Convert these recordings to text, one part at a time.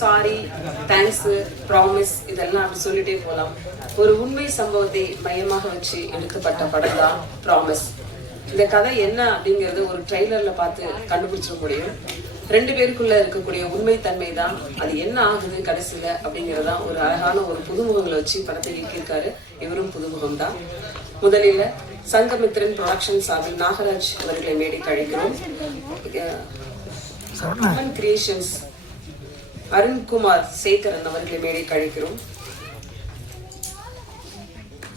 Sorry thanks promise இதெல்லாம் அப்படி சொல்லிட்டே போகலாம் ஒரு உண்மை சம்பவத்தை மையமாக வச்சு எடுக்கப்பட்ட படம் தான் ப்ராமிஸ் இந்த கதை என்ன அப்படிங்கறது ஒரு ட்ரெய்லர்ல பார்த்து கண்டுபிடிச்சிட முடியும். ரெண்டு பேருக்குள்ள இருக்கக்கூடிய உண்மை தன்மை தான் அது என்ன ஆகுது கடைசியில அப்படிங்கறதான் ஒரு அழகான ஒரு புதுமுகங்களை வச்சு படத்தை இயக்கியிருக்காரு. இவரும் புதுமுகம் தான். முதலில் சங்கமித்ரன் ப்ரொடக்ஷன் சார்பில் நாகராஜ் அவர்களை மேடைக்கு அழைக்கிறோம். அமன் கிரியேஷன்ஸ் அருண்குமார் சேகரன் அவர்களை அழைக்கிறோம்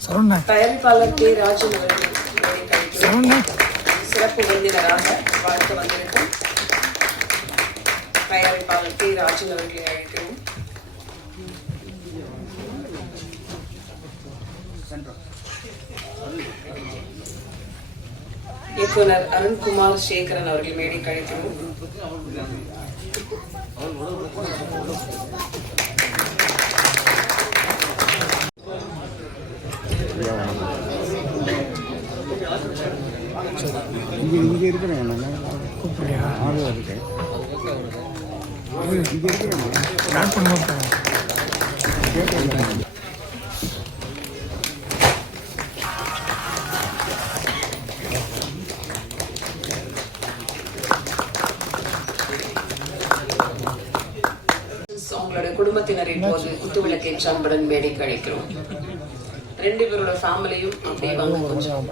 சரவண்ணா தயாரிப்பாளர் கே ராஜன் அவர்களை அழைக்கிறோம் சரவண்ணா சிறப்பு விருந்தினராக வாழ்க்க வந்திருக்கும் தயாரிப்பாளர் கே ராஜன் அவர்களை அழைக்கிறோம். இயக்குனர் அருண்குமார் சேகரன் அவர்கள் மேடைக்கு அழைக்கிறோம் இங்கே இங்கே இருக்கிறேன் நான். கூப்பிடலையா ஆளு இருக்கேன். இங்கே இருக்கிறேன் ஸ்டார்ட் பண்ணுவோம் அவங்களோட குடும்பத்தினர் இப்போது குத்துவிளக்கேற்ற அன்புடன் மேடைக்கு அழைக்கிறோம். ரெண்டு பேரோட ஃபேமிலியும் அப்படியே வாங்க கொஞ்சம்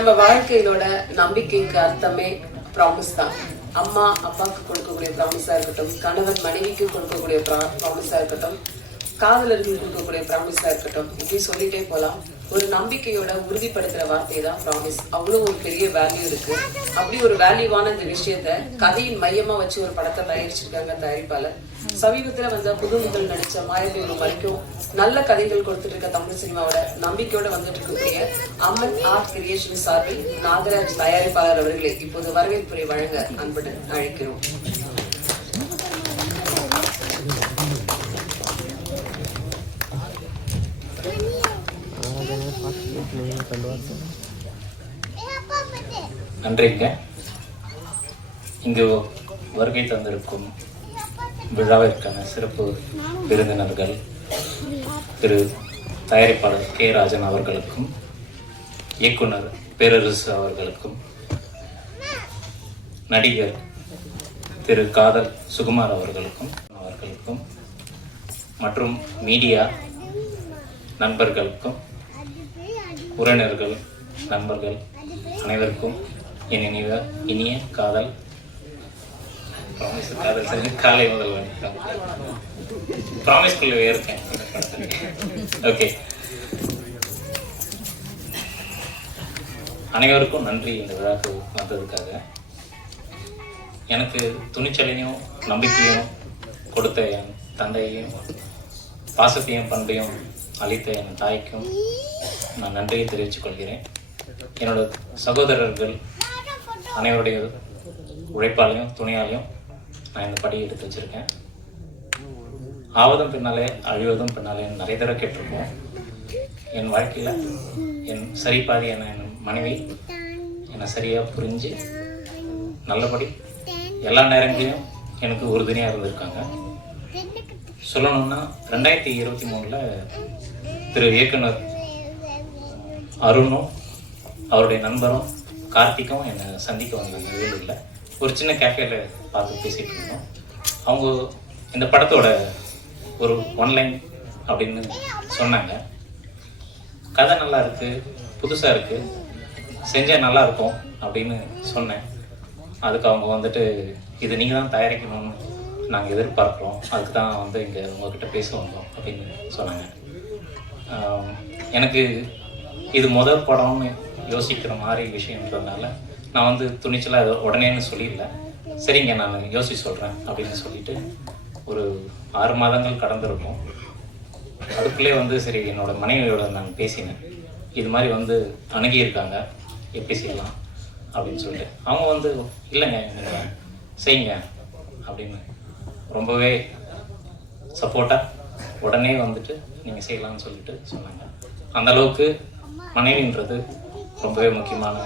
நம்ம வாழ்க்கையிலோட நம்பிக்கைக்கு அர்த்தமே ப்ராமிஸ் தான். அம்மா அப்பாவுக்கு கொடுக்கக்கூடிய ப்ராமிஸா இருக்கட்டும் கணவன் மனைவிக்கு கொடுக்கக்கூடிய ப்ரா ப்ராமிஸா இருக்கட்டும் காதலர்களுக்கு கொடுக்கக்கூடிய ப்ராமிஸா இருக்கட்டும் இப்படி சொல்லிட்டே போலாம். ஒரு நம்பிக்கையோட உறுதிப்படுத்துற வார்த்தை தான் ப்ராமிஸ் அவ்வளவு ஒரு பெரிய வேல்யூ இருக்கு. அப்படி ஒரு வேல்யூவான இந்த விஷயத்த கதையின் மையமா வச்சு ஒரு படத்தை தயாரிச்சிருக்காங்க தயாரிப்பாளர். சமீபத்துல வந்த புது முதல் நடிச்ச மாயத்தூர் வரைக்கும் நல்ல கதைகள் கொடுத்துட்டு இருக்க தமிழ் சினிமாவோட நம்பிக்கையோட வந்துட்டு இருக்கக்கூடிய அம்மன் ஆர்ட் கிரியேஷன் சார்பில் நாகராஜ் தயாரிப்பாளர் அவர்களை இப்போது வரவேற்புரை வழங்க அன்புடன் அழைக்கிறோம். நன்றிங்க. இங்கு வருகை தந்திருக்கும் விழாவிற்கான சிறப்பு விருந்தினர்கள் திரு தயாரிப்பாளர் கே ராஜன் அவர்களுக்கும் இயக்குனர் பேரரசு அவர்களுக்கும் நடிகர் திரு காதல் சுகுமார் அவர்களுக்கும் அவர்களுக்கும் மற்றும் மீடியா நண்பர்களுக்கும் உறவினர்கள் நண்பர்கள் அனைவருக்கும் என் இனிய இனிய காதல். ப்ராமிஸ் காதல் சரி காலை முதல் வணக்கம் ப்ராமிஸ்குள்ளே இருக்கேன் ஓகே அனைவருக்கும் நன்றி இந்த விழாக்கு வந்ததுக்காக. எனக்கு துணிச்சலையும் நம்பிக்கையும் கொடுத்த என் தந்தையையும் பாசத்தையும் பண்பையும் அளித்த என் தாய்க்கும் நான் நன்றியை தெரிவித்துக் கொள்கிறேன். என்னோட சகோதரர்கள் அனைவருடைய உழைப்பாலையும் துணையாலையும் நான் இந்த படியை எடுத்து வச்சிருக்கேன். ஆவதும் பின்னாலே அழிவதும் பின்னாலே நிறைய தடவை கேட்டிருக்கோம் என் வாழ்க்கையில் என் சரி பாதி என என் மனைவி என்னை சரியாக புரிஞ்சு நல்லபடி எல்லா நேரங்களையும் எனக்கு உறுதுணையாக இருந்திருக்காங்க. சொல்லணும்னா ரெண்டாயிரத்தி இருபத்தி மூணில் திரு இயக்குனர் அருணும் அவருடைய நண்பரும் கார்த்திக்கும் என்னை சந்திக்க வந்தாங்க வேலூரில் ஒரு சின்ன கேஃபேல பார்த்து பேசிகிட்டு இருந்தோம். அவங்க இந்த படத்தோட ஒரு ஒன்லைன் அப்படின்னு சொன்னாங்க. கதை நல்லா இருக்கு புதுசாக இருக்கு செஞ்சால் நல்லா இருக்கும் அப்படின்னு சொன்னேன். அதுக்கு அவங்க வந்துட்டு இது நீங்கள் தான் தயாரிக்கணும்னு நாங்கள் எதிர்பார்க்குறோம். அதுக்கு தான் வந்து இங்கே உங்ககிட்ட பேச வந்தோம் அப்படின்னு சொன்னாங்க. எனக்கு இது முதல் படம்னு யோசிக்கிற மாதிரி விஷயன்றதுனால நான் வந்து துணிச்சலாக அதை உடனேன்னு சொல்லிடல. சரிங்க நான் யோசிச்சு சொல்கிறேன் அப்படின்னு சொல்லிட்டு ஒரு ஆறு மாதங்கள் கடந்திருக்கும். அதுக்குள்ளே வந்து சரி என்னோட மனைவியோட நான் பேசினேன். இது மாதிரி வந்து அணுகியிருக்காங்க எப்படி செய்யலாம் அப்படின்னு சொல்லிட்டு. அவங்க வந்து இல்லைங்க செய்யுங்க அப்படின்னு ரொம்பவே சப்போர்ட்டாக உடனே வந்துட்டு நீங்கள் செய்யலாம்னு சொல்லிட்டு சொன்னாங்க. அந்த அளவுக்கு மனைவின்றது ரொம்பவே முக்கியமான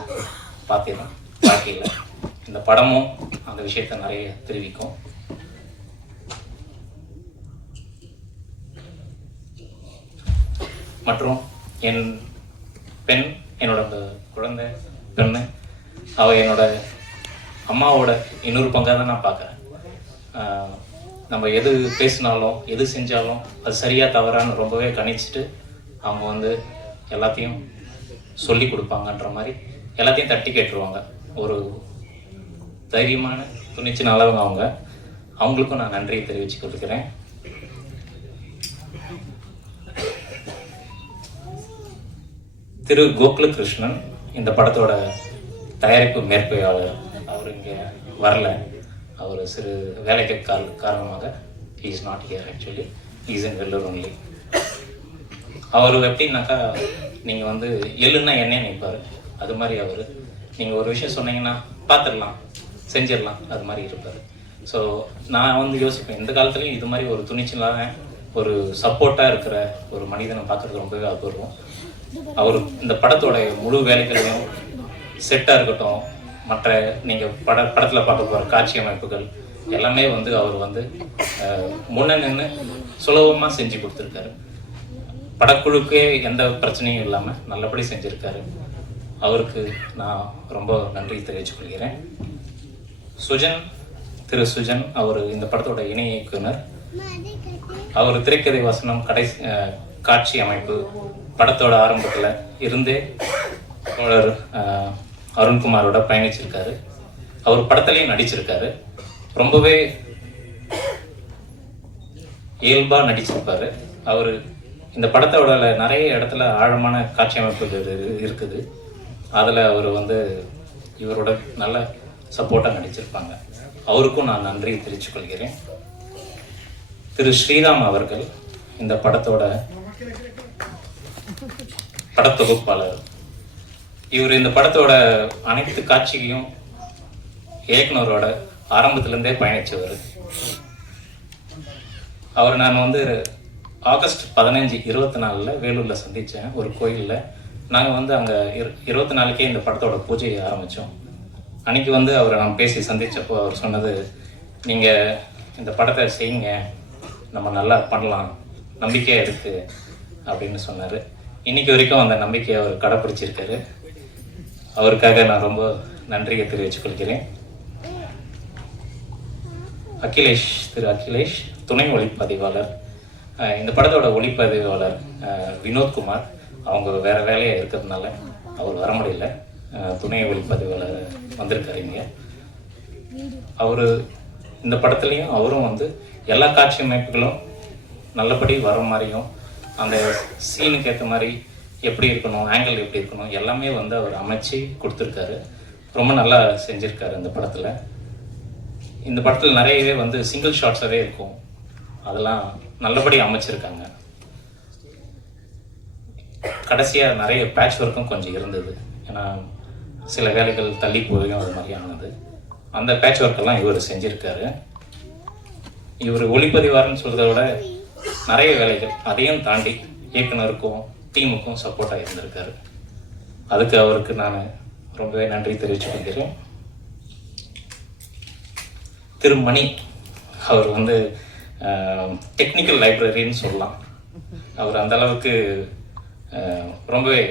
பாத்திரம். வாழ்க்கையில் இந்த படமும் அந்த விஷயத்தை நிறைய தெரிவிக்கும். மற்றும் என் பெண் என்னோட குழந்தை பெண்ணு அவள் என்னோட அம்மாவோட இன்னொரு பங்காக தான் நான் பார்க்குறேன் நம்ம எது பேசினாலும் எது செஞ்சாலும் அது சரியாக தவறான்னு ரொம்பவே கணிச்சிட்டு அவங்க வந்து எல்லாத்தையும் சொல்லி கொடுப்பாங்கன்ற மாதிரி எல்லாத்தையும் தட்டி கேட்டுருவாங்க. ஒரு தைரியமான துணிச்சு நல்லவங்க அவங்க. அவங்களுக்கும் நான் நன்றியை தெரிவிச்சு கொடுக்குறேன் திரு கோகுல கிருஷ்ணன் இந்த படத்தோட தயாரிப்பு மேற்பாளர் அவர் இங்கே வரல. அவர் சிறு வேலைக்கு கார காரணமாக is not here actually is in Vellur only அவர் எப்படின்னாக்கா நீங்கள் வந்து எள்ளுன்னா எண்ணெய் நிற்பார். அது மாதிரி அவர். நீங்கள் ஒரு விஷயம் சொன்னீங்கன்னா பார்த்துடலாம் செஞ்சிடலாம் அது மாதிரி இருப்பார். ஸோ நான் வந்து யோசிப்பேன் இந்த காலத்துலேயும் இது மாதிரி ஒரு துணிச்சலான ஒரு சப்போர்ட்டாக இருக்கிற ஒரு மனிதனை பார்க்குறது ரொம்பவே அபூர்வம். அவர் இந்த படத்தோட முழு வேலைகளையும் செட்டாக இருக்கட்டும் மற்ற நீங்கள் பட படத்தில் பார்க்க போகிற காட்சி அமைப்புகள் எல்லாமே வந்து அவர் வந்து முன்ன நின்று சுலபமாக செஞ்சு கொடுத்துருக்காரு. படக்குழுக்கே எந்த பிரச்சனையும் இல்லாமல் நல்லபடி செஞ்சுருக்காரு. அவருக்கு நான் ரொம்ப நன்றி தெரிவிச்சுக்கொள்கிறேன் சுஜன் திரு சுஜன் அவர் இந்த படத்தோட இணை இயக்குனர் அவர் திரைக்கதை வசனம் கடைசி காட்சி அமைப்பு படத்தோட ஆரம்பத்தில் இருந்தே தோழர் அருண்குமாரோட பயணிச்சிருக்காரு. அவர் படத்துலையும் நடிச்சிருக்காரு. ரொம்பவே இயல்பா நடிச்சிருப்பாரு. அவர் இந்த படத்தோட நிறைய இடத்துல ஆழமான காட்சி அமைப்புகள் இருக்குது. அதில் அவர் வந்து இவரோட நல்ல சப்போர்ட்டாக நடிச்சிருப்பாங்க. அவருக்கும் நான் நன்றி தெரிவித்துக் கொள்கிறேன். திரு ஸ்ரீராம் அவர்கள் இந்த படத்தோட படத்தொகுப்பாளர். இவர் இந்த படத்தோட அனைத்து காட்சிகளையும் இயக்குனரோட ஆரம்பத்திலேருந்தே பயணித்தவர். அவர் நான் வந்து ஆகஸ்ட் பதினஞ்சு இருபத்தி நாலில் வேலூரில் சந்தித்தேன். ஒரு கோயிலில். நாங்கள் வந்து அங்கே இரு இருபத்தி நாலுக்கே இந்த படத்தோட பூஜையை ஆரம்பித்தோம் அன்னைக்கு வந்து அவரை நான் பேசி சந்தித்தப்போ அவர் சொன்னது நீங்கள் இந்த படத்தை செய்யுங்க. நம்ம நல்லா பண்ணலாம். நம்பிக்கையாக இருக்குது அப்படின்னு சொன்னார். இன்னைக்கு வரைக்கும் அந்த நம்பிக்கையை அவர் கடைப்பிடிச்சிருக்காரு. அவருக்காக நான் ரொம்ப நன்றியை தெரிவித்துக் கொள்கிறேன் அகிலேஷ் திரு அகிலேஷ் துணை ஒளிப்பதிவாளர் இந்த படத்தோட ஒளிப்பதிவாளர் வினோத்குமார் அவங்க வேற வேலையாக இருக்கிறதுனால அவர் வர முடியல. துணை ஒளிப்பதிவாளர் வந்திருக்காருங்க அவர் இந்த படத்துலையும் அவரும் வந்து எல்லா காட்சி அமைப்புகளும் நல்லபடி வர மாதிரியும் அந்த சீனுக்கு ஏற்ற மாதிரி எப்படி இருக்கணும் ஆங்கிள் எப்படி இருக்கணும் எல்லாமே வந்து அவர் அமைச்சு கொடுத்துருக்காரு. ரொம்ப நல்லா செஞ்சுருக்காரு இந்த படத்தில். இந்த படத்தில் நிறையவே வந்து சிங்கிள் ஷாட்ஸாகவே இருக்கும். அதெல்லாம் நல்லபடி அமைச்சிருக்காங்க. கடைசியாக நிறைய பேட்ச் ஒர்க்கும் கொஞ்சம் இருந்தது. ஏன்னா சில வேலைகள் தள்ளி போயும் அது மாதிரி ஆனது. அந்த பேட்ச் ஒர்க்கெல்லாம் இவர் செஞ்சுருக்காரு. இவர் ஒளிப்பதிவாருன்னு சொல்கிறத விட நிறைய வேலைகள் அதையும் தாண்டி இயக்குனருக்கும் டீமுக்கும் சப்போர்ட்டாக இருந்திருக்காரு. அதுக்கு அவருக்கு நான் ரொம்பவே நன்றி தெரிவித்துக் கொள்கிறேன். திரு மணி அவர் வந்து டெக்னிக்கல் லைப்ரரின்னு சொல்லலாம். அவர் அந்த அளவுக்கு ரொம்பவே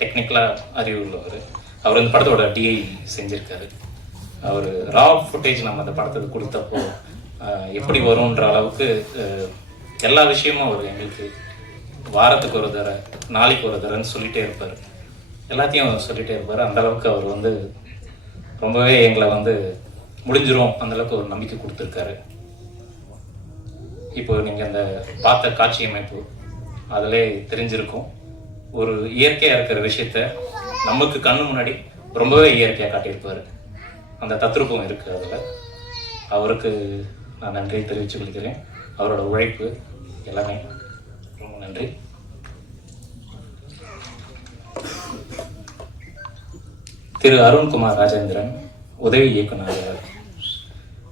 டெக்னிக்கலாக அறிவு உள்ளவர். அவர் இந்த படத்தோட டிஐ செஞ்சிருக்காரு. அவர் ரா ஃபுட்டேஜ் நம்ம அந்த படத்துக்கு கொடுத்தப்போ எப்படி வரும்ன்ற அளவுக்கு எல்லா விஷயமும் அவர் எங்களுக்கு வாரத்துக்கு ஒரு தடவை நாளைக்கு ஒரு தடவைன்னு சொல்லிட்டே இருப்பார். எல்லாத்தையும் சொல்லிட்டே இருப்பார். அந்த அளவுக்கு அவர் வந்து ரொம்பவே எங்களை வந்து முடிஞ்சிரும். அந்தளவுக்கு ஒரு நம்பிக்கை கொடுத்துருக்காரு. இப்போ நீங்கள் அந்த பார்த்த காட்சி அமைப்பு அதிலே தெரிஞ்சிருக்கும். ஒரு இயற்கையாக இருக்கிற விஷயத்த நமக்கு கண்ணு முன்னாடி ரொம்பவே இயற்கையாக காட்டியிருப்பாரு. அந்த தத்ரூபம் இருக்குது அதில். அவருக்கு நான் நன்றி தெரிவித்துக் கொள்கிறேன். அவரோட உழைப்பு எல்லாமே ரொம்ப நன்றி. திரு அருண்குமார் ராஜேந்திரன் உதவி இயக்குனர்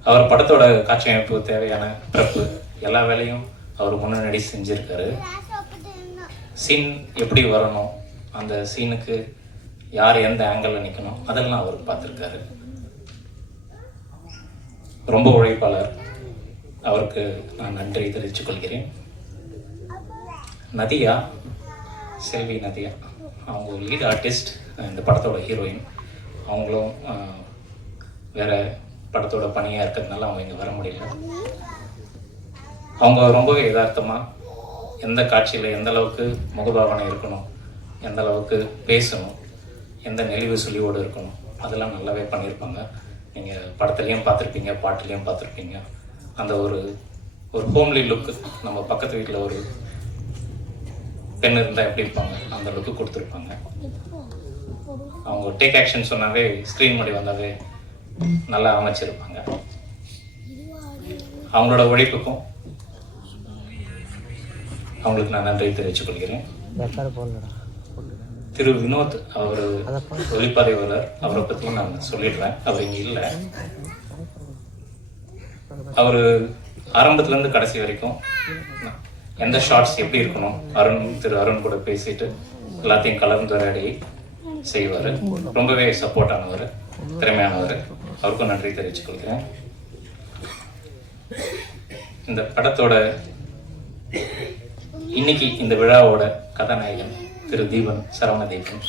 அவர் படத்தோட காட்சி அமைப்பு தேவையான பிறப்பு எல்லா வேலையும் அவர் முன்னாடி செஞ்சிருக்காரு. சீன் எப்படி வரணும்? அந்த சீனுக்கு யார் எந்த ஆங்கிளில் நிற்கணும் அதெல்லாம் அவர் பார்த்துருக்காரு. ரொம்ப உழைப்பாளர். அவருக்கு நான் நன்றி தெரிவித்துக் கொள்கிறேன். நதியா? செல்வி நதியா. அவங்க லீட் ஆர்டிஸ்ட் இந்த படத்தோட ஹீரோயின் அவங்களும் வேற படத்தோட பணியாக இருக்கிறதுனால அவங்க இங்கே வர முடியல. அவங்க ரொம்பவே யதார்த்தமாக எந்த காட்சியில் எந்த அளவுக்கு முகபாவனை இருக்கணும் எந்த அளவுக்கு பேசணும் எந்த நெளிவு சுழிவோடு இருக்கணும் அதெல்லாம் நல்லாவே பண்ணியிருப்பாங்க. நீங்கள் படத்துலேயும் பார்த்துருப்பீங்க பாட்டுலேயும் பார்த்துருப்பீங்க. அந்த ஒரு ஒரு ஹோம்லி லுக்கு நம்ம பக்கத்து வீட்டில் ஒரு பெண் இருந்தால் எப்படி இருப்பாங்க? அந்த அளவுக்கு கொடுத்துருப்பாங்க. அவங்க டேக் ஆக்ஷன் சொன்னாவே ஸ்க்ரீன் முன்னாடி வந்தாவே நல்லா அமைச்சிருப்பாங்க. அவங்களோட உழைப்புக்கும் அவங்களுக்கு நான் நன்றி தெரிவித்துக் கொள்கிறேன். திரு வினோத் அவர் ஒளிப்பதிவாளர் அவரை பற்றி நான் சொல்லிடுறேன். அவர் இங்கே இல்லை. அவர் ஆரம்பத்துலேருந்து கடைசி வரைக்கும் எந்த ஷார்ட்ஸ் எப்படி இருக்கணும்? அருண் திரு அருண் கூட பேசிட்டு எல்லாத்தையும் கலந்துரையாடி செய்வார். ரொம்பவே சப்போர்ட் ஆனவர் திறமையானவர். அவருக்கும் நன்றி தெரிவித்துக் கொள்கிறேன். இந்த படத்தோட இன்னைக்கு இந்த விழாவோட கதாநாயகன் திரு தீபன் சரவணதீபன்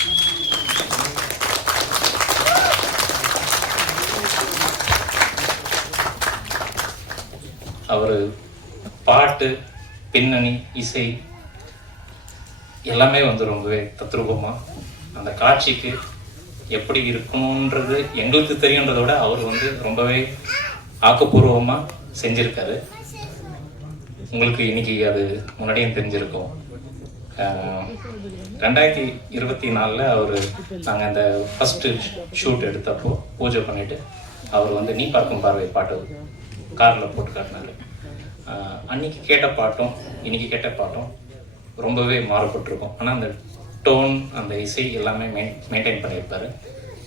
அவர் பாட்டு பின்னணி இசை எல்லாமே வந்து ரொம்பவே தத்ரூபமா அந்த காட்சிக்கு எப்படி இருக்கணுன்றது எங்களுக்கு தெரியுன்றதை விட அவர் வந்து ரொம்பவே ஆக்கப்பூர்வமா செஞ்சிருக்காரு. உங்களுக்கு இன்னைக்கு அது முன்னாடியும் தெரிஞ்சிருக்கும். ரெண்டாயிரத்தி இருபத்தி நாலில் அவர் நாங்கள் அந்த ஃபஸ்ட்டு ஷூட் எடுத்தப்போ பூஜை பண்ணிட்டு அவர் வந்து நீ பார்க்கும் பார்வை பாட்டு காரில் போட்டு காட்டினாரு. அன்னைக்கு கேட்ட பாட்டும் இன்னைக்கு கேட்ட பாட்டும் ரொம்பவே மாறுபட்டிருக்கும். ஆனால் அந்த டோன் அந்த இசை எல்லாமே மெயின் மெயின்டைன் பண்ணியிருப்பாரு.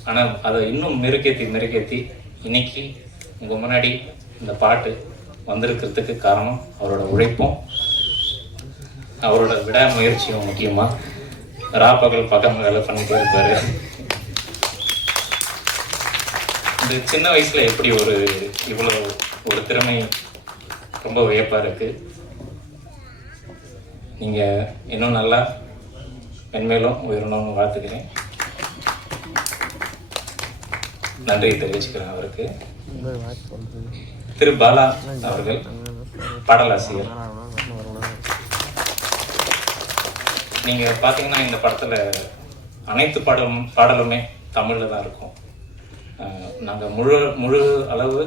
ஆனால் அதை இன்னும் மெருகேற்றி மெருகேற்றி இன்னைக்கு உங்கள் முன்னாடி இந்த பாட்டு வந்திருக்கிறதுக்கு காரணம் அவரோட உழைப்பும் அவரோட விடாமுயற்சியும் ரா பகல் பக்கம் வேலை பண்ணிட்டே இருப்பார். இந்த சின்ன வயசில் எப்படி ஒரு இவ்வளோ ஒரு திறமை ரொம்ப வியப்பாக இருக்குது நீங்கள் இன்னும் நல்லா மென்மேலும் உயரணும்னு வாழ்த்துக்கிறேன். நன்றியை தெரிவிச்சுக்கிறேன் அவருக்கு. திரு பாலா அவர்கள் பாடலாசிரியர். நீங்கள் பார்த்தீங்கன்னா இந்த படத்தில் அனைத்து பாடலும் பாடலுமே தமிழில் தான் இருக்கும். நாங்கள் முழு முழு அளவு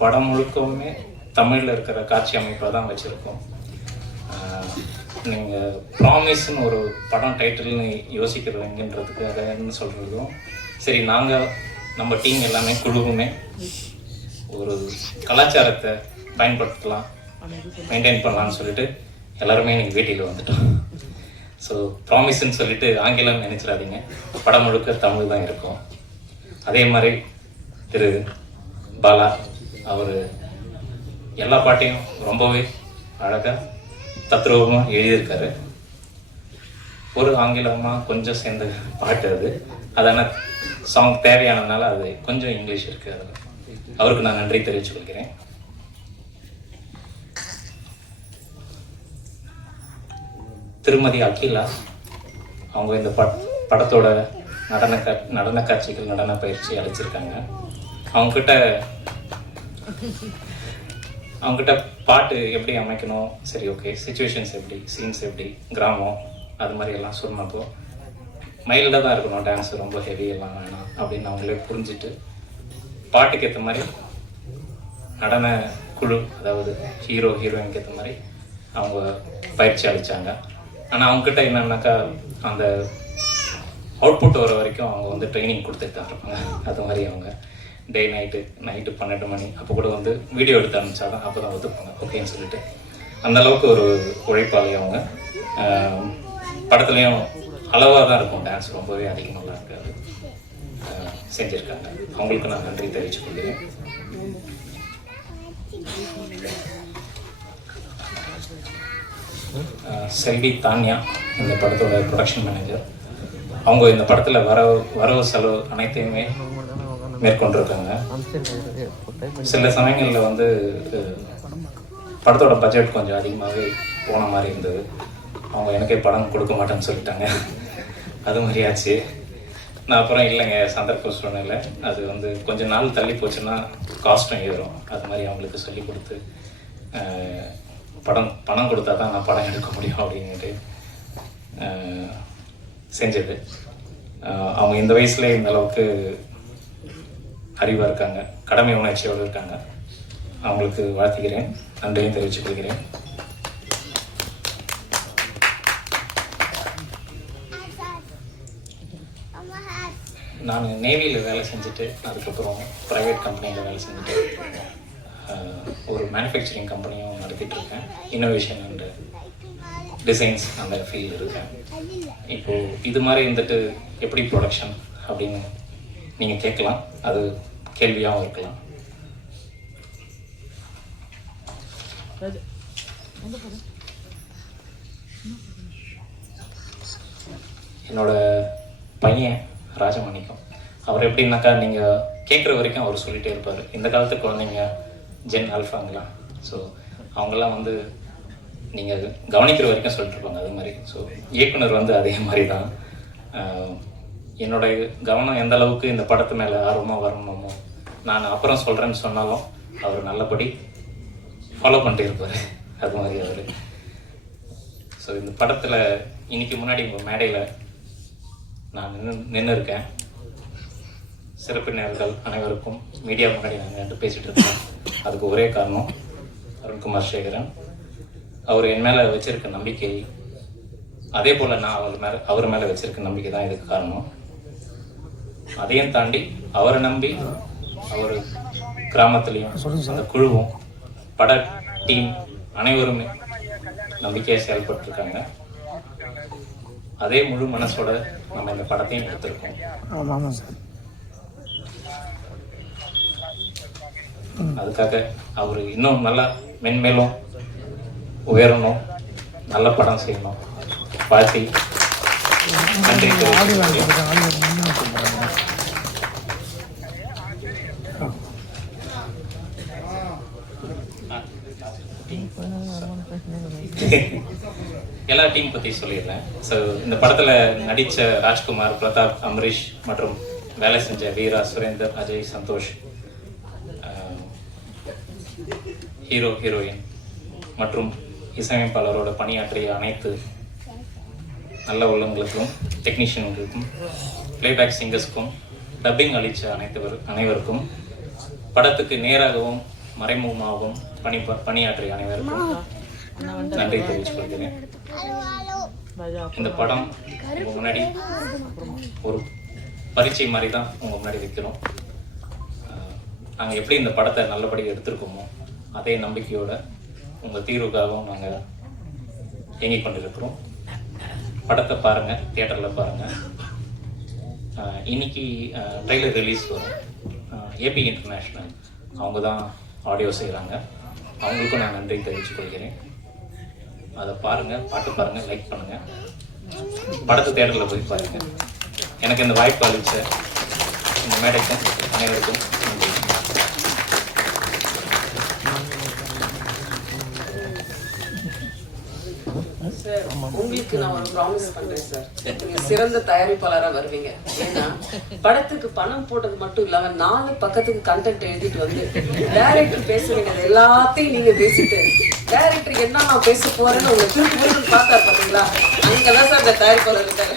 படம் முழுக்கவுமே தமிழில் இருக்கிற காட்சி அமைப்பை தான் வச்சுருக்கோம். நீங்கள் ப்ராமிஸ்னு ஒரு படம் டைட்டில்னு யோசிக்கிறது எங்கன்றதுக்கு அதை என்ன சொல்கிறதும் சரி நாங்கள் நம்ம டீம் எல்லாமே குழுவுமே ஒரு கலாச்சாரத்தை பயன்படுத்தலாம் மெயின்டைன் பண்ணலாம்னு சொல்லிட்டு எல்லாருமே இன்னைக்கு வீட்டில் வந்துட்டோம். ஸோ ப்ராமிஸ்ன்னு சொல்லிட்டு ஆங்கிலம் நினைச்சிடாதீங்க. படம் முழுக்க தமிழ் தான் இருக்கும். அதே மாதிரி திரு பாலா அவர் எல்லா பாட்டையும் ரொம்பவே அழகாக தத்ரூபமாக எழுதியிருக்காரு. ஒரு ஆங்கிலமாக கொஞ்சம் சேர்ந்த பாட்டு அது. அதான சாங் தேவையானதுனால அது கொஞ்சம் இங்கிலீஷ் இருக்குது அதில். அவருக்கு நான் நன்றி தெரிவித்துக் கொள்கிறேன். திருமதி அகிலா அவங்க இந்த பட் படத்தோட நடன கா நடன காட்சிகள் நடன பயிற்சி அளிச்சிருக்காங்க. அவங்கக்கிட்ட அவங்ககிட்ட பாட்டு எப்படி அமைக்கணும்? சரி ஓகே சுச்சுவேஷன்ஸ் எப்படி? சீன்ஸ் எப்படி? கிராமம் அது மாதிரி எல்லாம் சொன்னப்போ மைல்டாக தான் இருக்கணும். டான்ஸ் ரொம்ப ஹெவி எல்லாம் வேணாம் அப்படின்னு அவங்களே புரிஞ்சுட்டு பாட்டுக்கு ஏற்ற மாதிரி நடன குழு அதாவது ஹீரோ ஹீரோயினுக்கு ஏற்ற மாதிரி அவங்க பயிற்சி அளித்தாங்க ஆனால் அவங்கக்கிட்ட என்னன்னாக்கா அந்த அவுட்புட் வர வரைக்கும் அவங்க வந்து ட்ரைனிங் கொடுத்துட்டு தான் இருப்பாங்க அது மாதிரி அவங்க டே நைட்டு நைட்டு பன்னெண்டு மணி. அப்போ கூட வந்து வீடியோ எடுத்து அனுப்பிச்சாதான் அப்போ தான் ஒத்துப்பாங்க ஓகேன்னு சொல்லிட்டு. அந்த அளவுக்கு ஒரு உழைப்பாளி அவங்க. படத்துலையும் அளவாக தான் இருக்கும். டான்ஸ் ரொம்பவே அதிகமாக இருக்காது ஆஹ் செஞ்சுருக்காங்க. அவங்களுக்கு நான் நன்றி தெரிவித்துக் கொள்கிறேன். செல்வி தான்யா இந்த படத்தோட ப்ரொடக்ஷன் மேனேஜர் அவங்க இந்த படத்தில் வர வரவு செலவு அனைத்தையுமே மேற்கொண்டிருக்காங்க. சில சமயங்களில் வந்து படத்தோட பட்ஜெட் கொஞ்சம் அதிகமாகவே போன மாதிரி இருந்தது. அவங்க எனக்கே படம் கொடுக்க மாட்டேன்னு சொல்லிட்டாங்க. அது மாதிரி ஆச்சு. நான் அப்புறம் இல்லைங்க சந்தர்ப்ப சூழ்நிலை அது வந்து கொஞ்ச நாள் தள்ளி போச்சுன்னா காஸ்ட்டும் ஏறும். அது மாதிரி அவங்களுக்கு சொல்லி கொடுத்து படம் பணம் கொடுத்தா தான் நான் படம் எடுக்க முடியும் அப்படின்ட்டு செஞ்சது. அவங்க இந்த வயசுல இந்த அளவுக்கு அறிவாக இருக்காங்க கடமை உணர்ச்சியோடு இருக்காங்க. அவங்களுக்கு வாழ்த்துக்கிறேன் நன்றியும் தெரிவித்துக் கொள்கிறேன். நான் நேவியில் வேலை செஞ்சுட்டு அதுக்கப்புறம் ப்ரைவேட் கம்பெனியில் வேலை செஞ்சுட்டு ஒரு மேனுஃபேக்சரிங் கம்பெனியும் நடத்திட்டு இருக்கேன். இன்னோவேஷன் அண்ட் டிசைன்ஸ் அந்த ஃபீல்டு இருக்கேன். இப்போ இது மாதிரி இருந்துட்டு எப்படி ப்ரொடக்ஷன் அப்படின்னு நீங்கள் கேட்கலாம். அது கேள்வியாகவும் இருக்கலாம் என்னோட பையன் ராஜமாணிக்கம். அவர் எப்படின்னாக்கா நீங்கள் கேட்குற வரைக்கும் அவர் சொல்லிகிட்டே இருப்பார். இந்த காலத்து குழந்தைங்க ஜென் அல்ஃபாங்களா ஸோ அவங்கெல்லாம் வந்து நீங்கள் கவனிக்கிற வரைக்கும் சொல்லிட்டு இருப்பாங்க அது மாதிரி. ஸோ இயக்குனர் வந்து அதே மாதிரி தான் என்னோட கவனம் எந்த அளவுக்கு இந்த படத்து மேலே ஆர்வமாக வரணுமோ நான் அப்புறம் சொல்கிறேன்னு சொன்னாலும் அவர் நல்லபடி ஃபாலோ பண்ணிட்டு இருப்பார். அது மாதிரி அவர். ஸோ இந்த படத்தில் இன்னைக்கு முன்னாடி உங்கள் மேடையில் நான் நின்று நின்று இருக்கேன் சிறப்பினர்கள் அனைவருக்கும் மீடியா முன்னாடி நான் பேசிகிட்டு இருக்கேன். அதுக்கு ஒரே காரணம் அருண்குமார் சேகரன். அவர் என் மேலே வச்சிருக்க நம்பிக்கை அதே போல் நான் அவர் மேலே அவர் மேலே வச்சிருக்க நம்பிக்கை தான் இதுக்கு காரணம். அதையும் தாண்டி அவரை நம்பி அவர் கிராமத்துலேயும் அந்த குழுவும் பட டீம் அனைவருமே நம்பிக்கையாக செயல்பட்டுருக்காங்க. அதே முழு மனசோட நம்ம இந்த படத்தையும் எடுத்திருக்கோம். அதுக்காக அவர் இன்னும் நல்லா மென்மேலும் உயரணும் நல்ல படம் செய்யணும். வாழ்த்தி நன்றி. எல்லா டீம் பற்றி சொல்லிடுறேன். ஸோ இந்த படத்தில் நடித்த ராஜ்குமார் பிரதாப் அம்ரீஷ் மற்றும் வேலை செஞ்ச வீரா சுரேந்தர் அஜய் சந்தோஷ் ஹீரோ ஹீரோயின் மற்றும் இசையமைப்பாளரோட பணியாற்றிய அனைத்து நல்ல உள்ளங்களுக்கும் டெக்னீஷியன்களுக்கும் பிளேபேக் சிங்கர்ஸ்க்கும் டப்பிங் அளித்த அனைத்து அனைவருக்கும் படத்துக்கு நேராகவும் மறைமுகமாகவும் பணி பணியாற்றிய அனைவருக்கும் நன்றி தெரிவிச்சுக்கொள்கிறேன் இந்த படம் உங்க முன்னாடி ஒரு பரீட்சை மாதிரி தான் உங்க முன்னாடி வைக்கிறோம் நாங்கள் எப்படி இந்த படத்தை நல்லபடியாக எடுத்திருக்கோமோ அதே நம்பிக்கையோட உங்க தீர்வுக்காகவும் நாங்கள் இயங்கிக் கொண்டிருக்கிறோம். படத்தை பாருங்க தியேட்டர்ல பாருங்க. இன்னைக்கு ட்ரெய்லர் ரிலீஸ் வரும். ஏபி இன்டர்நேஷ்னல் அவங்க தான் ஆடியோ செய்கிறாங்க அவங்களுக்கும் நான் நன்றி தெரிவித்துக் கொள்கிறேன். அதை பாருங்க பாட்டு பாருங்க லைக் பண்ணுங்க. படத்தை தேட்டரில் போய் பாருங்க. எனக்கு இந்த வாய்ப்பு அளிச்ச இந்த மேடைக்கும் அனைவருக்கும் சார் உங்களுக்கு நான் ஒரு ப்ராமிஸ் பண்றேன் சார். நீங்க சிறந்த தயாரிப்பாளரா வருவீங்க. ஏன்னா படத்துக்கு பணம் போட்டது மட்டும் இல்லாம நாலு பக்கத்துக்கு கண்டென்ட் எழுதிட்டு வந்து டைரக்டர் பேச வேண்டியது எல்லாத்தையும் நீங்க பேசிட்டு டைரக்டர் என்ன நான் பேச போறேன்னு உங்களை திருப்பி திருப்பி பார்த்தா பாத்தீங்களா? அங்கதான் சார் இந்த தயாரிப்பாளர் இருக்காரு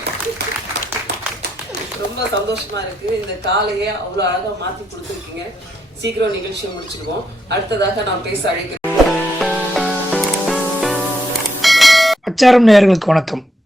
ரொம்ப சந்தோஷமா இருக்கு. இந்த காலையே அவ்வளவு அழகா மாத்தி கொடுத்துருக்கீங்க. சீக்கிரம் நிகழ்ச்சியை முடிச்சிருவோம் அடுத்ததாக நான் பேச அழைக்கிறேன். அச்சாரம் நேயர்களுக்கு வணக்கம்.